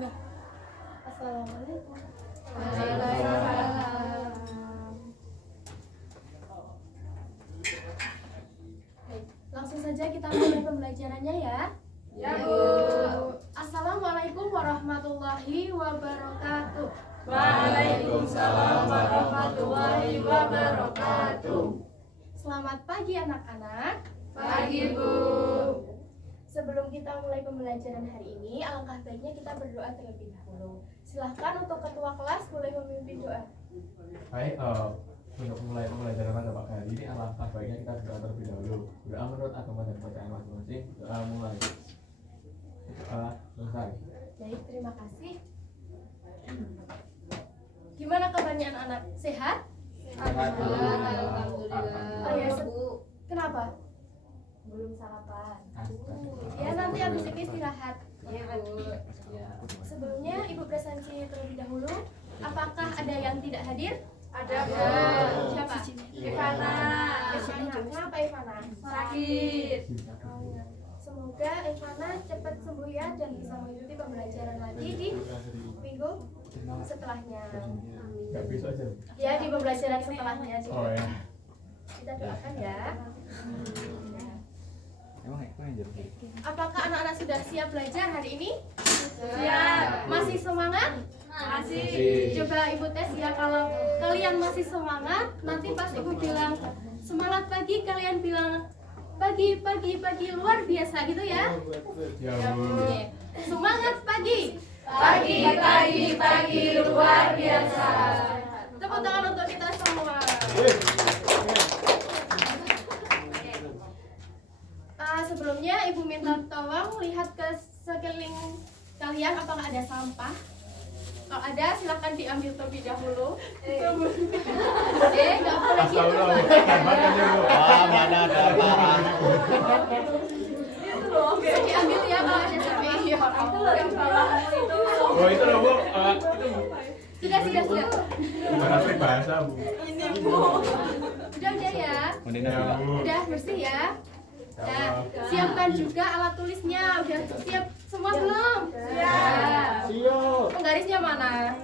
Nah, assalamualaikum. Waalaikumsalam. Baik, langsung saja kita mulai pembelajarannya ya. Ya, Bu. Assalamualaikum warahmatullahi wabarakatuh. Waalaikumsalam warahmatullahi wabarakatuh. Selamat pagi anak-anak. Pagi, Bu. Sebelum kita mulai pembelajaran hari ini, alangkah baiknya kita berdoa terlebih dahulu. Silahkan untuk ketua kelas boleh memimpin doa. Baik, untuk mulai pembelajaran pada pagi hari ini alangkah baiknya kita berdoa terlebih dahulu. Doa menurut agama dan kepercayaan masing-masing. Doa mulai. Doa selesai. Baik, terima kasih. Gimana kabarnya anak-anak? Sehat? Alhamdulillah. Oh ya, kenapa? Belum sarapan. Ya, nanti habis ini istirahat. Iya, Bu. Sebelumnya Ibu presentasi terlebih dahulu. Apakah ada yang tidak hadir? Ada, Bu. Siapa? Ivana. Ivana. Kenapa Ivana? Sakit. Oh, ya. Semoga Ivana cepat sembuh ya dan bisa mengikuti pembelajaran lagi di minggu setelahnya. Nggak bisa aja. Ya, di pembelajaran setelahnya. Oh ya. Kita doakan ya. Emang itu yang jeruk? Apakah anak-anak sudah siap belajar hari ini? Siap. Masih semangat? Masih. Coba Ibu tes ya, kalau kalian masih semangat, nanti pas Ibu bilang semangat pagi, kalian bilang pagi, pagi, pagi luar biasa gitu ya. Ya, Bu. Oke. Semangat pagi. Pagi, pagi, pagi luar biasa. Tepuk tangan untuk kita semua. Sebelumnya Ibu minta tolong lihat ke sekeliling kalian apakah ada sampah. Kalau ada silahkan diambil terlebih dahulu. Nggak boleh gitu. Wah, mana ada parah. Bisa diambil ya kalau ada sampah. Oh, itu loh, Bu. Itu Sudah. gimana sih bahasa, Bu? Udah ya. Mending Ya, tidak. Bu. Udah bersih ya. Nah, siapkan juga alat tulisnya. Udah siap semua belum? Siap. Penggarisnya mana?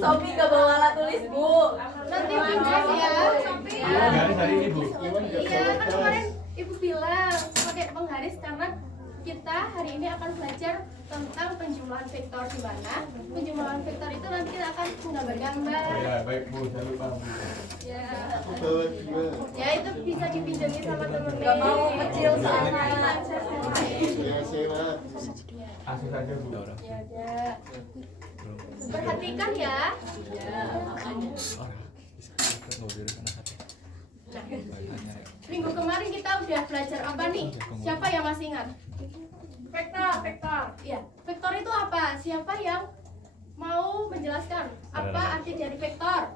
Sofi nggak bawa alat tulis, Bu. Nanti pindah ya. Garis hari ini, Bu. Iya, kan kemarin Ibu bilang pakai penggaris karena kita hari ini akan belajar tentang penjumlahan vektor, di mana penjumlahan vektor itu nanti kita akan menggambar-gambar. Oh ya, baik, Bu. Saya lupa, Bu. Ya, itu bisa dipinjami sama temen. Nggak mau kecil sana. Asus aja, Bu. Ya, ada. Perhatikan ya. Minggu kemarin kita udah belajar apa nih? Siapa yang masih ingat? Vektor. Iya, vektor itu apa? Siapa yang mau menjelaskan apa arti dari vektor?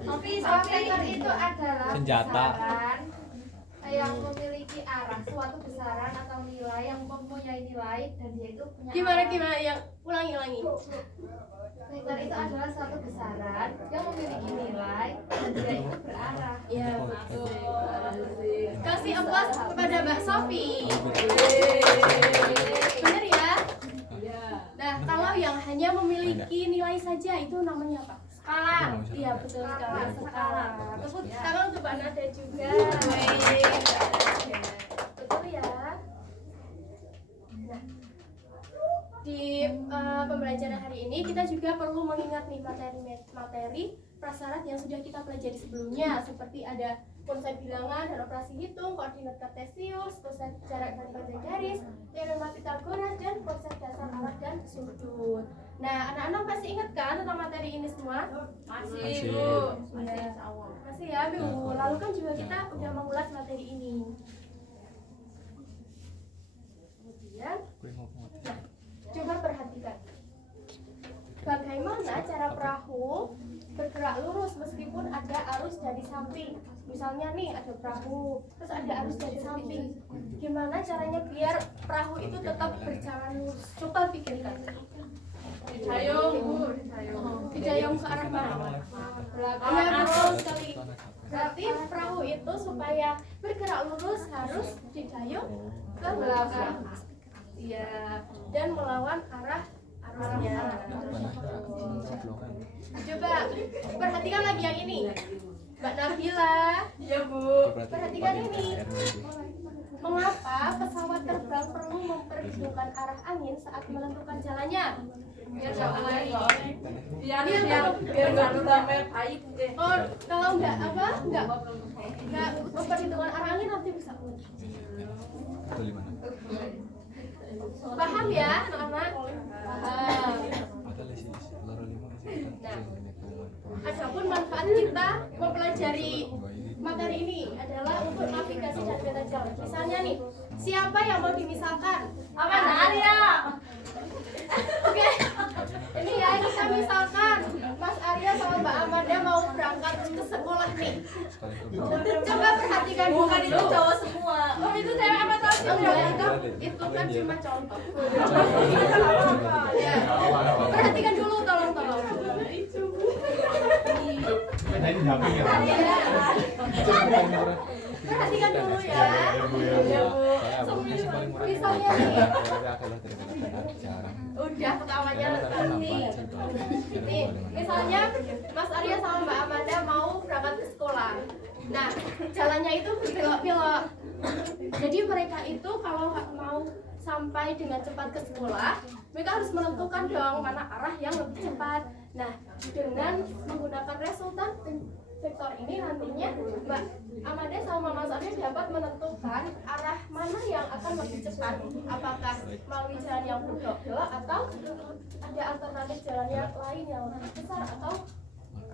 Vektor itu adalah Senjata. besaran yang memiliki arah, suatu besaran atau nilai yang mempunyai nilai dan dia itu punya Gimana yang ulangi? Vektor itu adalah suatu besaran yang memiliki nilai dan dia itu berarah. Iya, betul. Kasih aplaus kepada Mbak Sofi. Benar ya? Nah, kalau yang hanya memiliki nilai saja itu namanya apa? Skala. Iya, betul sekali, skala. Tepuk tangan untuk Mbak Nada juga. Betul ya. Nah, di pembelajaran hari ini kita juga perlu mengingat nih materi prasyarat yang sudah kita pelajari sebelumnya, seperti ada konsep bilangan dan operasi hitung, koordinat kartesius, konsep jarak dan panjang garis, teorema Pythagoras, dan konsep dasar arah dan sudut. Nah, anak-anak masih ingat kan tentang materi ini semua? Masih, Masih. Bu. Masih ya, Bu. Lalu kan juga kita udah mengulas materi ini. Kemudian, nah, coba perhatikan. Bagaimana cara perahu bergerak lurus meskipun ada arus dari samping? Misalnya nih ada perahu, terus ada arus dari samping. Gimana caranya biar perahu itu tetap berjalan lurus? Coba pikirkan. Dayung, Bu. Didayung ke arah mana? Iya, betul sekali. Berarti perahu itu supaya bergerak lurus harus didayung ke belakang. Iya, dan melawan arah Mbak Nabila, Iya Bu. perhatikan ini. Mengapa pesawat terbang perlu memperhitungkan arah angin saat menentukan jalannya? Biar nggak lari. Biar nggak sampai pahit. Oh, kalau nggak memperhitungkan arah angin nanti bisa unik. Betul di mana? Paham ya, anak-anak? Paham. Ada lesi loro lima sih. Adapun manfaat kita mempelajari materi ini adalah untuk navigasi dan peta jalan. Misalnya nih, siapa yang mau dimisalkan? Apa Arya? Oke, ini ya kita misalkan Mas Arya sama Mbak Amanda mau berangkat ke sekolah nih. Coba perhatikan dulu. Bukan itu cowok semua. Oh itu cewek apa cowok? Itu kan cuma contoh. Ya. Perhatikan dulu tolong. Nah, ini HP ya. Perhatikan dulu ya. Misalnya nih, udah ketawanya nanti. Nih, misalnya Mas Arya sama Mbak Amanda mau berangkat ke sekolah. Nah, jalannya itu berbelok-belok. Jadi mereka itu kalau mau sampai dengan cepat ke sekolah, mereka harus menentukan dong mana arah yang lebih cepat. Nah, dengan menggunakan resultan vektor ini nantinya Mbak Amanda sama Mas Arya dapat menentukan arah mana yang akan lebih cepat. Apakah melalui jalan yang berbelok-belok atau ada alternatif jalan yang lain yang lebih besar atau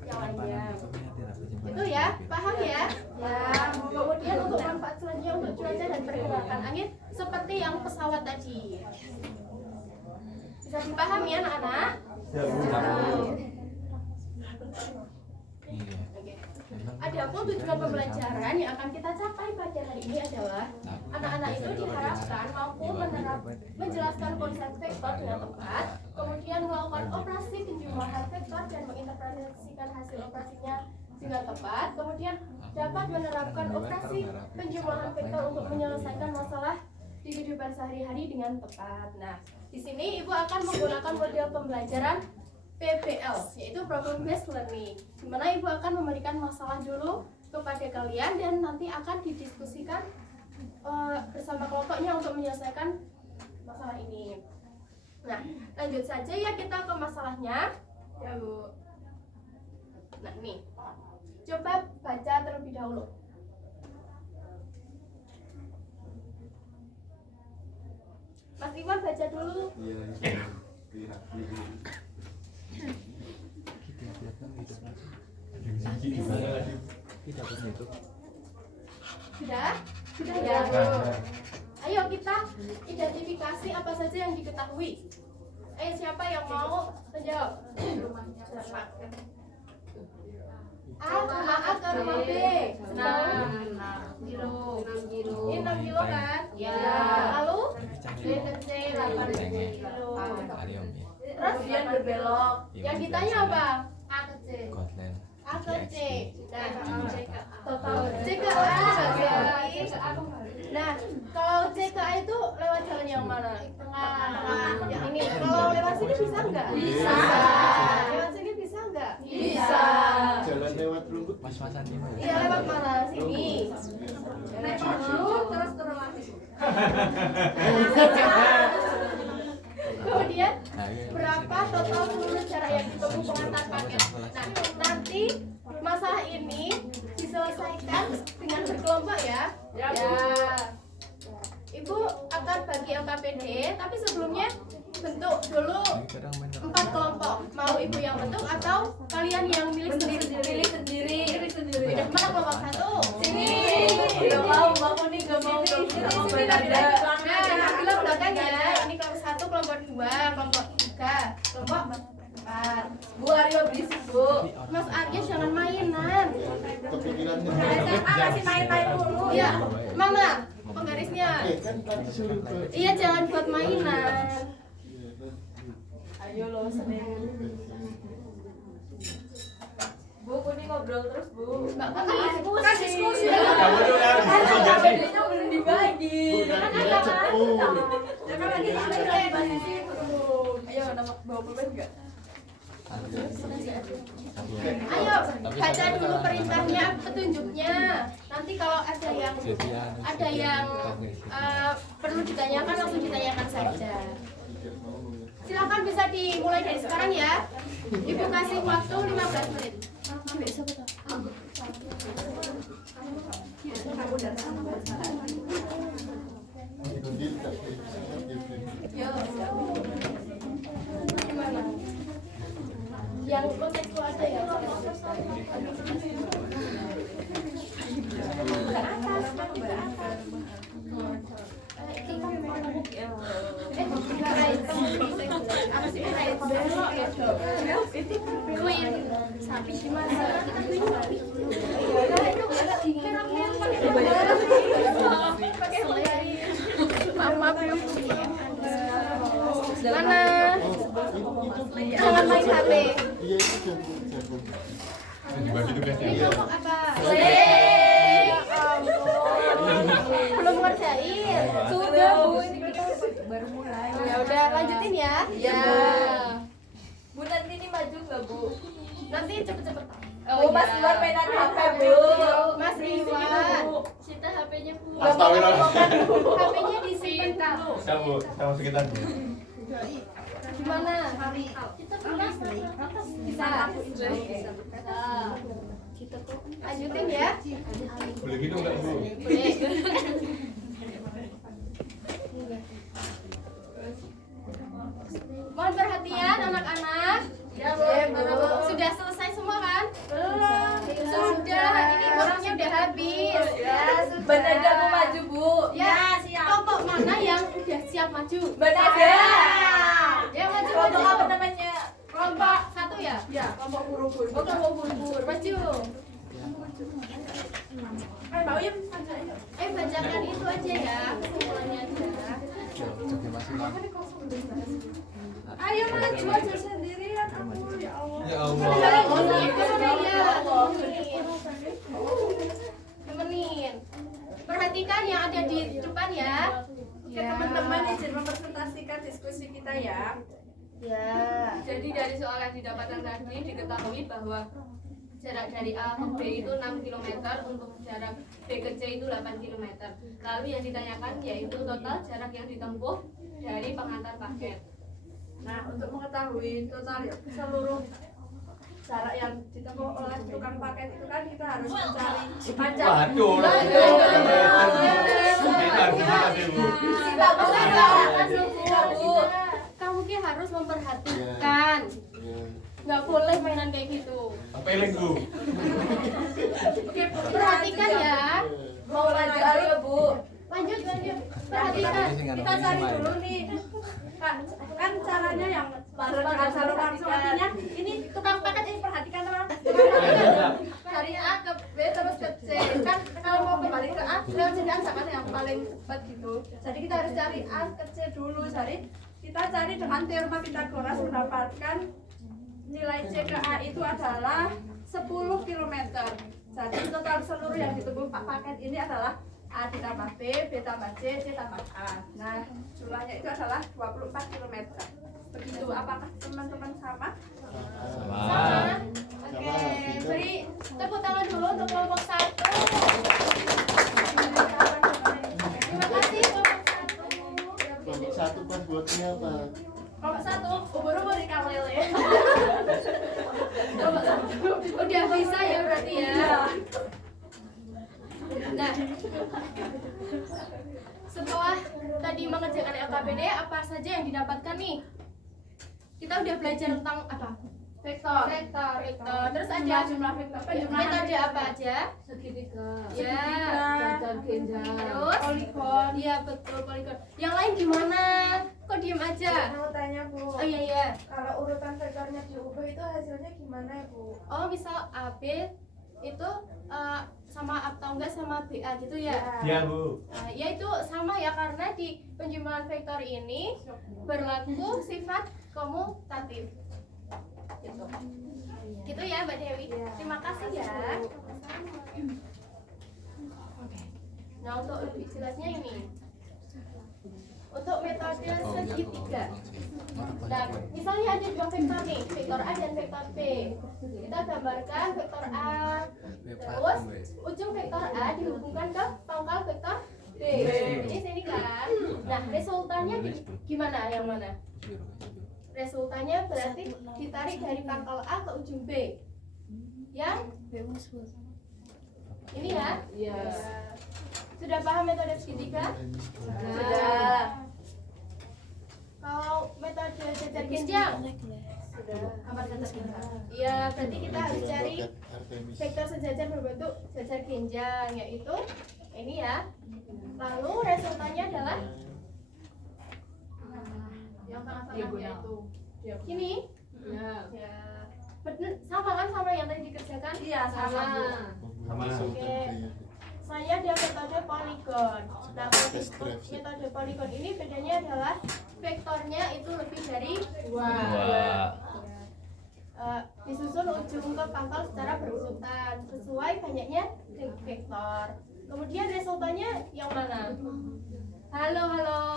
yang lainnya. Itu ya, paham ya? Ya, kemudian untuk manfaat selanjutnya untuk cuaca dan pergerakan angin seperti yang pesawat tadi. Bisa dipahami ya anak-anak? Adapun tujuan pembelajaran yang akan kita capai pada hari ini adalah anak-anak itu diharapkan mampu menjelaskan konsep vektor dengan tepat, kemudian melakukan operasi penjumlahan vektor dan menginterpretasikan hasil operasinya dengan tepat, kemudian dapat menerapkan operasi penjumlahan vektor untuk menyelesaikan masalah di kehidupan sehari-hari dengan tepat. Nah, di sini Ibu akan menggunakan model pembelajaran PBL, yaitu Problem Based Learning, di mana Ibu akan memberikan masalah dulu kepada kalian dan nanti akan didiskusikan bersama kelompoknya untuk menyelesaikan masalah ini. Nah, lanjut saja ya kita ke masalahnya. Ya Bu. Nah nih, coba baca terlebih dahulu. Mas Iwan baca dulu. Sudah? Sudah ya? Ayo kita identifikasi apa saja yang diketahui. Siapa yang mau menjawab? A ke rumah B. 6 kilo. Ini 6 kilo kan? Ya. Lalu B ke C 8 kilo. terus Kemudian berbelok. yang ditanya apa? A ke C. A ke C. Nah, C ke A. C ke A. Nah, kalau C ke A itu lewat jalan yang mana? Tengah. Yang ini. Kalau lewat sini bisa nggak? Bisa. Lewat sini bisa nggak? Bisa. Jalan lewat rumput. Mas-masan di mana? Iya, lewat mana? Sini. Naik dulu terus ke rumah B. Kemudian berapa total seluruh jarak yang ditempuh pengantar paket? Nah, nanti masalah ini diselesaikan dengan berkelompok ya. Ya. Ibu akan bagi LKPD, tapi sebelumnya bentuk dulu 4 kelompok. Mau ibu yang bentuk atau kalian yang milih sendiri? Udah mana kelompok 1? Sini. Gak mau, bangun nih, gak mau. Sini Nabila di belakang. Nabila belakang ya. Ini kelompok 1, kelompok 2, kelompok 3, kelompok 4. Bu Aryo berisik Bu. Mas Arya jangan mainan. Kepikirannya. Masih main-main dulu. Iya. Mana penggarisnya? Kan tadi suruh ke. Iya, jangan buat mainan. Ayo lo Senin. Bu, ini ngobrol terus Bu. Enggak kan diskusi. Kamu tuh harus diskusi sih. Ini belum dibagi. Bukan dia cepu. Jangan lagi Ayo, nama bawa pulpen enggak? Ayo baca dulu perintahnya, petunjuknya. Nanti kalau ada yang perlu ditanyakan langsung ditanyakan saja. Silakan bisa dimulai dari sekarang ya. Ibu kasih waktu 15 menit. Gimana? Yang kontekstual ada ya? Queen sapi gimana? Kita queen sapi. Maaf ya. Mana? Jangan main HP. Iya itu jagung. Ini kamu apa? Belum ngerjain. Sudah Bu, ini kita baru mulai. Ya udah lanjutin ya. Ya. Bu nanti ini maju nggak Bu? Nanti cepet-cepet. Bu Mas Iwan mainan HP Bu. Mas Iwan. Cita HP-nya Bu. Astagfirullah. HP-nya disimpan tahu. Sama sekitar Bu. Gimana? Kita pernah bisa. Lanjutin ya. Boleh gitu enggak Bu? Boleh. Mohon perhatian anak-anak. Ya Bu. Sudah selesai semua kan? Belum. Sudah. Ini waktunya udah habis. Ya, Banada mau maju Bu. Ya, kelompok mana yang udah siap maju? Banada. Ya maju. Kelompok maju. apa namanya? Kelompok 1 ya? Ya, kelompok buru-buru. Oh, kelompok buru-buru. Maju. Bacakan itu aja ya. Kesimpulannya aja. Ayo maju aja sendirian aku ya Allah. Ya Allah. Temenin. Perhatikan yang ada di depan ya. Oke teman-teman izin mempresentasikan diskusi kita ya. Ya. Jadi dari soal yang didapatkan tadi diketahui bahwa jarak dari A ke B itu 6 km, untuk jarak B ke C itu 8 km. Lalu yang ditanyakan yaitu total jarak yang ditempuh dari pengantar paket. Nah, untuk mengetahui total seluruh jarak yang ditempuh oleh tukang paket itu kan kita harus mencari pajak. Waduh. Kamu ki harus memperhatikan. Nggak boleh mainan kayak gitu. Peleng Bu. Oke, perhatikan ya. Mau maju ayo Bu. Lanjut. Perhatikan. Kita cari dulu nih. Kan caranya yang langsung artinya ini tukang paket ini perhatikan teman-teman. Dari A ke B terus ke C. Kan kalau mau kembali ke A, lewat sini aja kan yang paling cepat gitu. Jadi kita harus cari A ke C dulu. Jadi kita cari dengan teorema Pythagoras mendapatkan nilai C ke A itu adalah 10 km. Jadi total seluruh yang ditempuh paket ini adalah A ditambah B, B tambah C, C tambah A. Nah, jumlahnya itu adalah 24 km. Begitu, apakah teman-teman sama? Sama. Oke, beri tepuk tangan dulu untuk kelompok 1. Terima kasih kelompok 1. Kelompok 1 passwordnya apa? Kelompok 1, ubur-ubur di lele. Kelompok 1 udah bisa ya berarti ya. Nah, setelah tadi mengerjakan LKPD, apa saja yang didapatkan nih? Kita udah belajar tentang apa? Vektor. Terus ada Jumlah vektor. metode apa aja? Segitiga. Ya. Dan genjang. Terus poligon. Iya betul poligon. Yang lain gimana? Kok diem aja? Mau tanya Bu, Oh iya. kalau urutan vektornya diubah itu hasilnya gimana ya Bu? Oh misal AB itu sama atau enggak sama BA gitu ya? Iya Bu. Ya itu sama ya karena di penjumlahan vektor ini berlaku sifat komutatif. Gitu ya Mbak Dewi. Terima kasih ya. Nah untuk lebih jelasnya ini, untuk metode Oh, iya, segitiga. oh, Nah, misalnya ada dua vektor nih, vektor A dan vektor B. Kita gambarkan vektor A, terus ujung vektor A dihubungkan ke pangkal vektor B. Jadi sini kan. Nah, resultannya gimana? Yang mana? Resultannya berarti ditarik dari pangkal A ke ujung B. Yang ini ya? Iya. Sudah paham metode segitiga? Sudah. Kalau metode jajar genjang? Apa kata kita? Iya, berarti kita harus cari Artemis. vektor sejajar berbentuk jajar genjang, yaitu ini ya. Lalu resultannya adalah Yang Iya, Bu. tengah-tengahnya itu. ini. Ya. Ya, bener, sama kan sama yang tadi dikerjakan? Iya, sama. Sama. Oke. Saya ada metode poligon. Nah, metode poligon ini bedanya adalah vektornya itu lebih dari 2. Disusun ujung ke pangkal secara berurutan sesuai banyaknya vektor. Kemudian resultannya yang mana? Halo.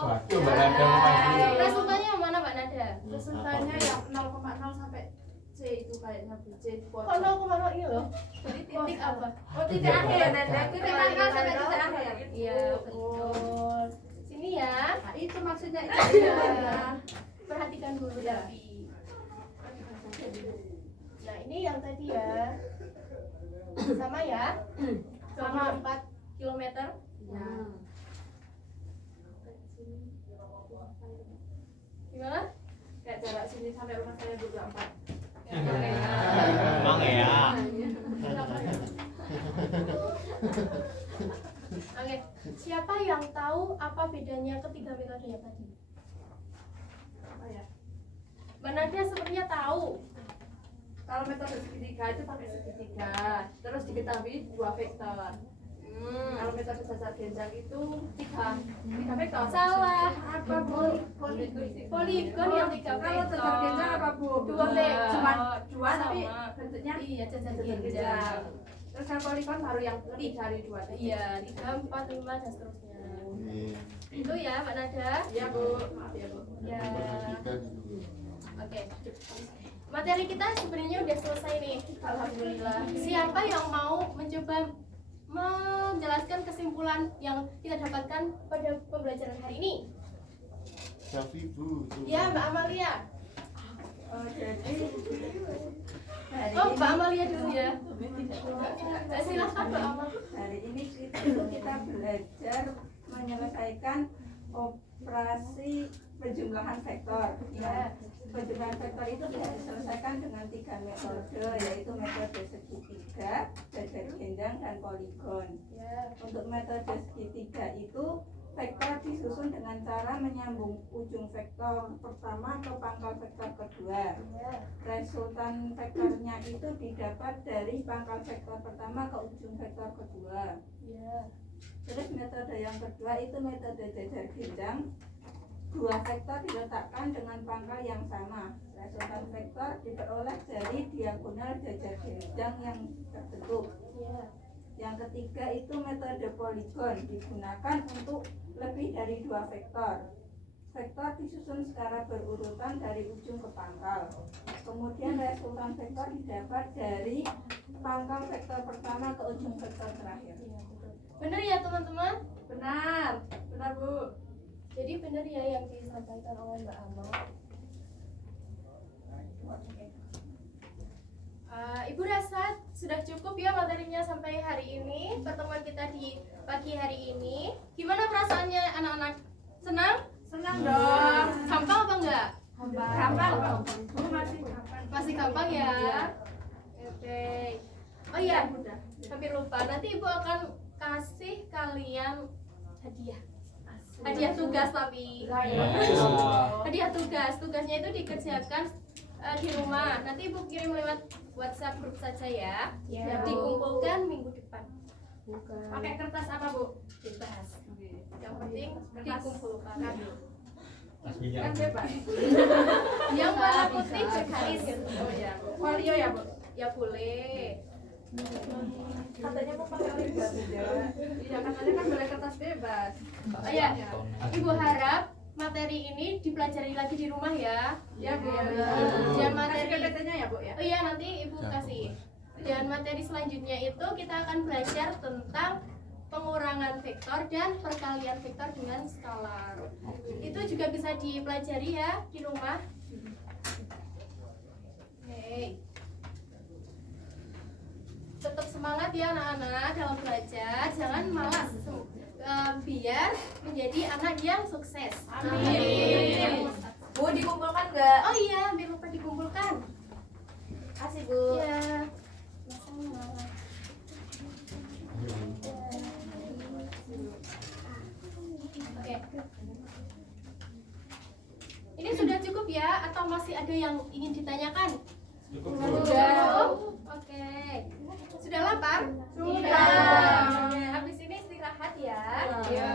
Waduh, Mbak Nada masih. Resultannya yang mana, Mbak Nada? Resultannya yang 0,0 sampai C itu kayaknya Bu. C Kok 0,0 ini loh? Jadi Titik apa? Oh, titik akhir. Titik pangkal sampai titik akhir. Iya, betul. Sini ya. Nah, itu maksudnya itu. Iya. Perhatikan dulu tapi. Nah, ini yang tadi ya. Sama ya? Sama 4 km. Ya. Gimana? Kayak jarak sini sampai rumah saya 24. Emang ya. Oke, siapa yang tahu apa bedanya ketiga metode yang tadi? Apa ya? Mbak Nadia sepertinya tahu. Kalau metode segitiga itu pakai segitiga, terus diketahui 2 vektor. Kalau metode jajar genjang itu 3 vektor. Salah. Apa Bu? Poligon yang 3 Kalau jajar genjang apa Bu? 2 vektor. Cuma 2 tapi Sama. bentuknya Iya, jajar jajar genjang. genjang. Terus kalau poligon baru yang lebih dari 2 tadi. Iya, 3, 4, 5 dan seterusnya. Iya. Itu ya, Mbak Nada. Iya Bu, maaf ya Bu. Ya. Memperhatikan itu. Oke. Materi kita sebenarnya udah selesai nih. Alhamdulillah. Siapa yang mau mencoba menjelaskan kesimpulan yang kita dapatkan pada pembelajaran hari ini? Syafi Bu. Ya, Mbak Amalia. Oh, jadi hari Oh, Mbak ini Amalia dulu ya. Silahkan Mbak Amalia. hari ini kita belajar menyelesaikan operasi penjumlahan vektor. Ya, penjumlahan vektor itu bisa diselesaikan dengan 3 metode, yaitu metode segitiga, jajar genjang, dan poligon. Ya. Untuk metode segitiga itu vektor disusun dengan cara menyambung ujung vektor pertama ke pangkal vektor kedua. Resultan vektornya itu didapat dari pangkal vektor pertama ke ujung vektor kedua. Ya. Terus metode yang kedua itu metode jajar genjang. 2 vektor diletakkan dengan pangkal yang sama. Resultan vektor diperoleh dari diagonal jajar genjang yang terbentuk. Ya. Yang ketiga itu metode poligon, digunakan untuk lebih dari 2 vektor. Vektor disusun secara berurutan dari ujung ke pangkal. Kemudian resultan vektor didapat dari pangkal vektor pertama ke ujung vektor terakhir. Benar ya teman-teman? Benar, benar Bu. Jadi benar ya yang disampaikan oleh Mbak Amal. Ibu rasa sudah cukup ya materinya sampai hari ini, pertemuan kita di pagi hari ini. Gimana perasaannya anak-anak? Senang? Senang dong. Gampang apa enggak? Gampang. Masih gampang ya? Oke. Oh iya, hampir lupa. Nanti ibu akan kasih kalian hadiah. Hadiah tugas tapi. Hadiah tugas. Tugasnya itu dikerjakan di rumah. Nanti ibu kirim lewat WhatsApp grup saja ya. Ya. Dikumpulkan minggu depan. Pakai kertas apa Bu? Bebas. Yang penting dikumpulkan. Aslinya. Kan bebas. Yang warna putih bergaris. Oh ya. Folio ya Bu? Ya boleh. Katanya mau pakai bebas ya. Iya katanya kan boleh kertas bebas. Oh ya, ibu harap materi ini dipelajari lagi di rumah ya. Ya Bu. Dan Kasih materi PPT-nya ya Bu ya. oh iya nanti Ibu kasih. Dan materi selanjutnya itu kita akan belajar tentang pengurangan vektor dan perkalian vektor dengan skalar. Itu juga bisa dipelajari ya di rumah. Oke. Tetap semangat ya anak-anak dalam belajar, jangan malas. Biar menjadi anak yang sukses. Amin. Bu, dikumpulkan nggak? Oh iya, hampir lupa dikumpulkan. Kasih Bu. Ya. Sama. Oke. Ini sudah cukup ya atau masih ada yang ingin ditanyakan? Cukup. Sudah. Oke. Sudah lapar? Sudah. Oke, habis ini istirahat ya. Iya.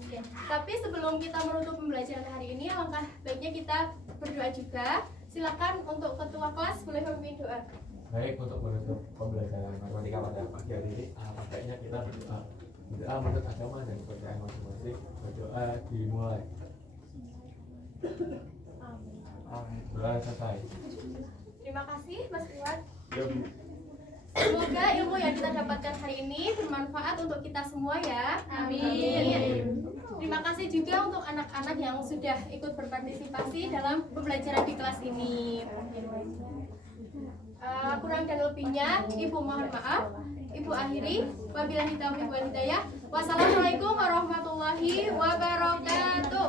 Oke. Tapi sebelum kita menutup pembelajaran hari ini, alangkah baiknya kita berdoa juga. Silakan untuk ketua kelas boleh memimpin doa. Baik, untuk menutup pembelajaran matematika pada pagi hari ini, pastinya kita berdoa. Berdoa menurut agama dan kepercayaan masing-masing. Berdoa dimulai. Doa selesai. Terima kasih Mas Iwan. Ya Bu. Semoga ilmu yang kita dapatkan hari ini bermanfaat untuk kita semua ya. Amin. Terima kasih juga untuk anak-anak yang sudah ikut berpartisipasi dalam pembelajaran di kelas ini. Kurang dan lebihnya, Ibu mohon maaf. Ibu akhiri. Wabillahi taufiq wal hidayah. Wassalamualaikum warahmatullahi wabarakatuh.